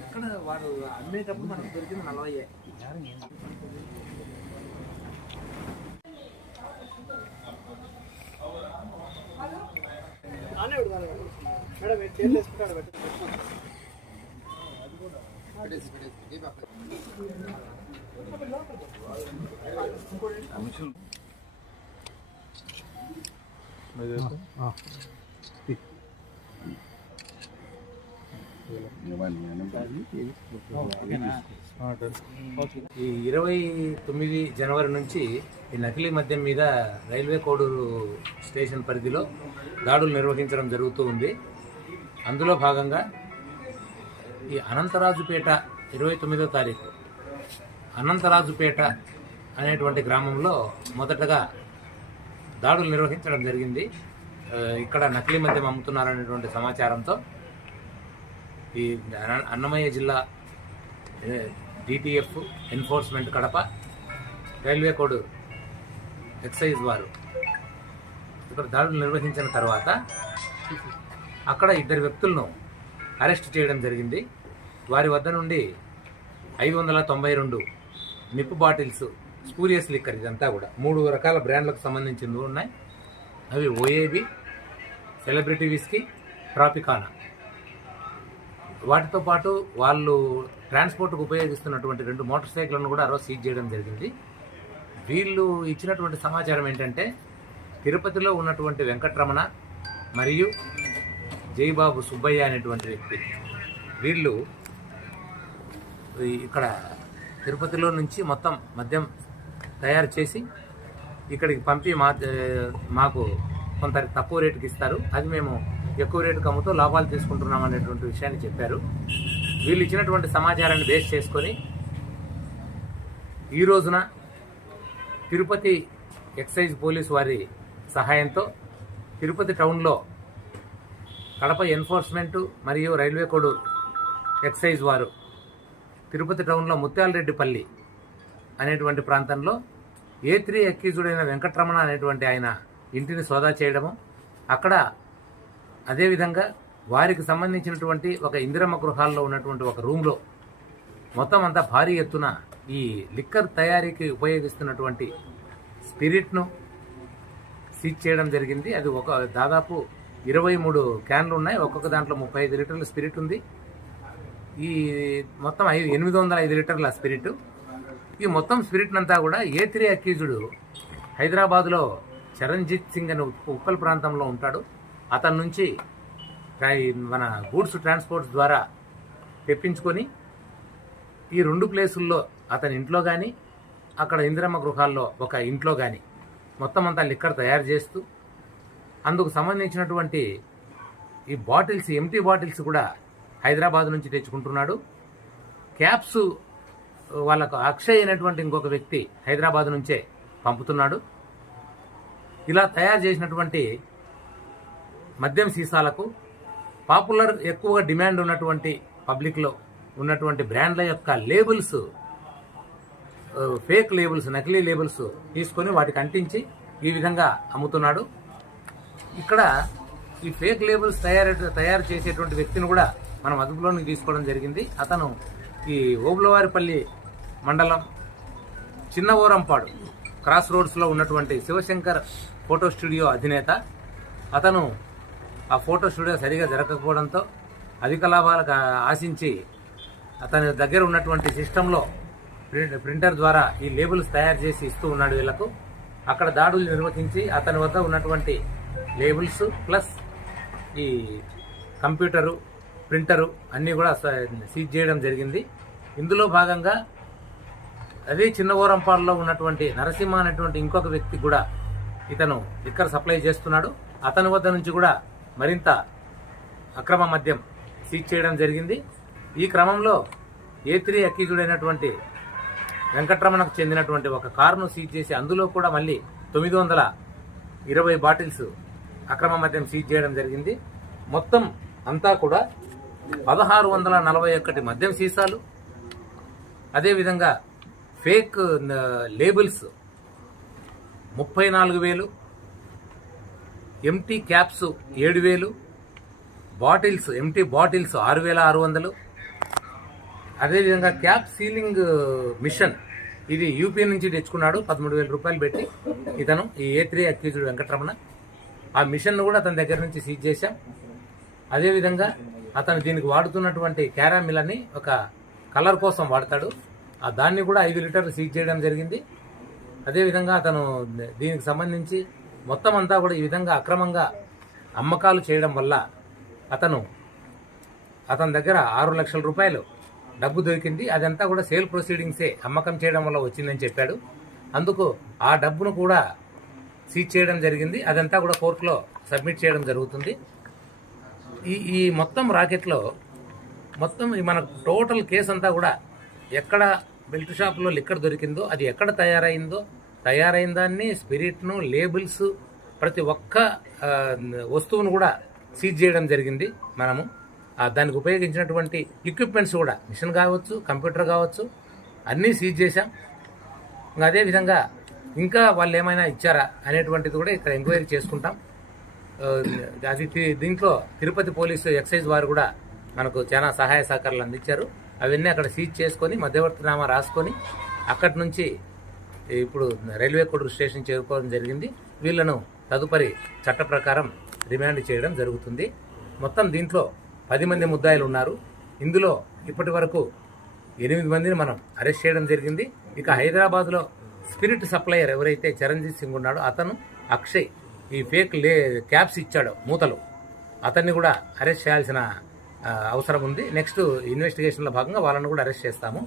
ఇక్కడ వాడు అమ్మేటప్పుడు మనకు దొరికింది నలభై ఈ ఇరవై తొమ్మిది జనవరి నుంచి ఈ నకిలీ మద్యం మీద రైల్వే కోడూరు స్టేషన్ పరిధిలో దాడులు నిర్వహించడం జరుగుతూ ఉంది. అందులో భాగంగా ఈ అనంతరాజుపేట ఇరవై తొమ్మిదో తారీఖు. అనంతరాజుపేట అనేటువంటి గ్రామంలో మొదటగా దాడులు నిర్వహించడం జరిగింది. ఇక్కడ నకిలీ మద్యం అమ్ముతున్నారనేటువంటి సమాచారంతో ఈ అన్నమయ్య జిల్లా DTF enforcement Kadapa railway Kodur excise వారు ఇక్కడ దాడులు నిర్వహించిన తర్వాత అక్కడ ఇద్దరు వ్యక్తులను అరెస్ట్ చేయడం జరిగింది. వారి వద్ద నుండి ఐదు వందల తొంభై రెండు నిప్పు బాటిల్స్ స్పూరియస్ లిక్కర్ ఇదంతా కూడా మూడు రకాల బ్రాండ్లకు సంబంధించినవి ఉన్నాయి. అవి ఓఏబి సెలబ్రిటీ విస్కీ ట్రాపికానా. వాటితో పాటు వాళ్ళు ట్రాన్స్పోర్ట్కు ఉపయోగిస్తున్నటువంటి రెండు మోటార్ సైకిళ్ళను కూడా ఆ సీజ్ చేయడం జరిగింది. వీళ్ళు ఇచ్చినటువంటి సమాచారం ఏంటంటే తిరుపతిలో ఉన్నటువంటి వెంకట్రమణ మరియు జయబాబు సుబ్బయ్య అనేటువంటి వ్యక్తి. వీళ్ళు ఇక్కడ తిరుపతిలో నుంచి మొత్తం మద్యం తయారు చేసి ఇక్కడికి పంపి మా మాకు కొంత తక్కువ రేటుకి ఇస్తారు. అది మేము ఎక్కువ రేటుకి అమ్ముతూ లాభాలు తీసుకుంటున్నాం అనేటువంటి విషయాన్ని చెప్పారు. వీళ్ళు ఇచ్చినటువంటి సమాచారాన్ని బేస్ చేసుకొని ఈ రోజున తిరుపతి ఎక్సైజ్ పోలీస్ వారి సహాయంతో తిరుపతి టౌన్లో కడప ఎన్ఫోర్స్మెంట్ మరియు రైల్వే కోడ్ ఎక్సైజ్ వారు తిరుపతి టౌన్లో ముత్యాలరెడ్డిపల్లి అనేటువంటి ప్రాంతంలో ఏ త్రీ అక్యూజుడైన వెంకటరమణ అనేటువంటి ఆయన ఇంటిని సోదా చేయడము. అక్కడ అదేవిధంగా వారికి సంబంధించినటువంటి ఒక ఇందిరమ్మ గృహాల్లో ఉన్నటువంటి ఒక రూమ్లో మొత్తం అంతా భారీ ఎత్తున ఈ లిక్కర్ తయారీకి ఉపయోగిస్తున్నటువంటి స్పిరిట్ను సీజ్ చేయడం జరిగింది. అది ఒక దాదాపు ఇరవై మూడు క్యాన్లు ఉన్నాయి. ఒక్కొక్క దాంట్లో ముప్పై ఐదు లీటర్ల స్పిరిట్ ఉంది. ఈ మొత్తం ఐదు ఎనిమిది వందల ఐదు లీటర్ల స్పిరిట్. ఈ మొత్తం స్పిరిట్ అంతా కూడా ఏ త్రీ అక్యూజుడు హైదరాబాద్లో చరణ్జిత్ సింగ్ అనే ఉప్పల్ ప్రాంతంలో ఉంటాడు. అతని నుంచి మన గూడ్స్ ట్రాన్స్పోర్ట్స్ ద్వారా తెప్పించుకొని ఈ రెండు ప్లేసుల్లో అతని ఇంట్లో కానీ అక్కడ ఇందిరమ్మ గృహాల్లో ఒక ఇంట్లో కానీ మొత్తం అంతా లిక్కర్ తయారు చేస్తూ అందుకు సంబంధించినటువంటి ఈ బాటిల్స్ ఎంటీ బాటిల్స్ కూడా హైదరాబాద్ నుంచి తెచ్చుకుంటున్నాడు. క్యాప్స్ వాళ్ళకు అక్షయ్ అయినటువంటి ఇంకొక వ్యక్తి హైదరాబాద్ నుంచే పంపుతున్నాడు. ఇలా తయారు చేసినటువంటి మద్యం సీసాలకు పాపులర్ ఎక్కువగా డిమాండ్ ఉన్నటువంటి పబ్లిక్లో ఉన్నటువంటి బ్రాండ్ల యొక్క లేబుల్స్ ఫేక్ లేబుల్స్ నకిలీ లేబుల్స్ తీసుకొని వాటికి అంటించి ఈ విధంగా అమ్ముతున్నాడు. ఇక్కడ ఈ ఫేక్ లేబుల్స్ తయారు తయారు చేసేటువంటి వ్యక్తిని కూడా మనం అదుపులోనికి తీసుకోవడం జరిగింది. అతను ఈ ఓబులవారిపల్లి మండలం చిన్న ఊరంపాడు క్రాస్ రోడ్స్లో ఉన్నటువంటి శివశంకర్ ఫోటో స్టూడియో అధినేత. అతను ఆ ఫోటో స్టూడియో సరిగా జరగకపోవడంతో అధిక లాభాలకు ఆశించి అతని దగ్గర ఉన్నటువంటి సిస్టంలో ప్రింటర్ ద్వారా ఈ లేబుల్స్ తయారు చేసి ఇస్తూ ఉన్నాడు వీళ్ళకు. అక్కడ దాడులు నిర్వహించి అతని వద్ద ఉన్నటువంటి లేబుల్స్ ప్లస్ ఈ కంప్యూటరు ప్రింటరు అన్నీ కూడా స- సీజ్ చేయడం జరిగింది. ఇందులో భాగంగా అదే చిన్నగోరంపాడులో ఉన్నటువంటి నరసింహ అనేటువంటి ఇంకొక వ్యక్తి కూడా ఇతను లిక్కర్ సప్లై చేస్తున్నాడు. అతని వద్ద నుంచి కూడా మరింత అక్రమ మద్యం సీజ్ చేయడం జరిగింది. ఈ క్రమంలో ఏ త్రీ అక్యూజుడైనటువంటి వెంకట్రమణకు చెందినటువంటి ఒక కారును సీజ్ చేసి అందులో కూడా మళ్ళీ తొమ్మిది వందల ఇరవై బాటిల్స్ అక్రమ మద్యం సీజ్ చేయడం జరిగింది. మొత్తం అంతా కూడా పదహారు వందల నలభై ఒకటి మద్యం సీసాలు. అదేవిధంగా ఫేక్ లేబుల్స్ ముప్పై నాలుగు వేలు ఎంటీ క్యాప్స్ ఏడు వేలు బాటిల్స్ ఎంటీ బాటిల్స్ ఆరు వేల ఆరు వందలు. అదేవిధంగా క్యాప్ సీలింగ్ మిషన్ ఇది యూపీ నుంచి తెచ్చుకున్నాడు పదమూడు వేల రూపాయలు పెట్టి ఇతను ఈ ఏ త్రీ అక్యూజ్డ్ వెంకటరమణ. ఆ మిషన్ను కూడా అతని దగ్గర నుంచి సీజ్ చేశాం. అదేవిధంగా అతను దీనికి వాడుతున్నటువంటి క్యారామిల్ అని ఒక కలర్ కోసం వాడతాడు. ఆ దాన్ని కూడా ఐదు లీటర్లు సీజ్ చేయడం జరిగింది. అదేవిధంగా అతను దీనికి సంబంధించి మొత్తం అంతా కూడా ఈ విధంగా అక్రమంగా అమ్మకాలు చేయడం వల్ల అతను అతని దగ్గర ఆరు లక్షల రూపాయలు డబ్బు దొరికింది అదంతా కూడా సేల్ ప్రొసీడింగ్సే అమ్మకం చేయడం వల్ల వచ్చిందని చెప్పాడు. అందుకు ఆ డబ్బును కూడా సీజ్ చేయడం జరిగింది. అదంతా కూడా కోర్టులో సబ్మిట్ చేయడం జరుగుతుంది. ఈ ఈ మొత్తం రాకెట్లో మొత్తం ఈ మన టోటల్ కేసు అంతా కూడా ఎక్కడ బెల్ట్ షాప్లో లిక్కర్ దొరికిందో అది ఎక్కడ తయారైందో తయారైన దాన్ని స్పిరిట్ను లేబుల్స్ ప్రతి ఒక్క వస్తువును కూడా సీజ్ చేయడం జరిగింది మనము. దానికి ఉపయోగించినటువంటి ఎక్విప్మెంట్స్ కూడా మిషన్ కావచ్చు కంప్యూటర్ కావచ్చు అన్నీ సీజ్ చేశాం. ఇంకా అదేవిధంగా ఇంకా వాళ్ళు ఏమైనా ఇచ్చారా అనేటువంటిది కూడా ఇక్కడ ఎంక్వైరీ చేసుకుంటాం. అది దీంట్లో తిరుపతి పోలీసు ఎక్సైజ్ వారు కూడా మనకు చాలా సహాయ సహకారాలు అందించారు. అవన్నీ అక్కడ సీజ్ చేసుకొని మధ్యవర్తినామా రాసుకొని అక్కడి నుంచి ఇప్పుడు రైల్వే కొడుకు స్టేషన్ చేరుకోవడం జరిగింది. వీళ్ళను తదుపరి చట్ట ప్రకారం రిమాండ్ చేయడం జరుగుతుంది. మొత్తం దీంట్లో పది మంది ముద్దాయిలు ఉన్నారు ఇందులో ఇప్పటి వరకు ఎనిమిది మందిని మనం అరెస్ట్ చేయడం జరిగింది. ఇక హైదరాబాద్లో స్పిరిట్ సప్లయర్ ఎవరైతే చరణ్జీత్ సింగ్ ఉన్నాడో అతను అక్షయ్ ఈ ఫేక్ లే క్యాప్స్ ఇచ్చాడు మూతలు. అతన్ని కూడా అరెస్ట్ చేయాల్సిన అవసరం ఉంది. నెక్స్ట్ ఇన్వెస్టిగేషన్లో భాగంగా వాళ్ళని కూడా అరెస్ట్ చేస్తాము.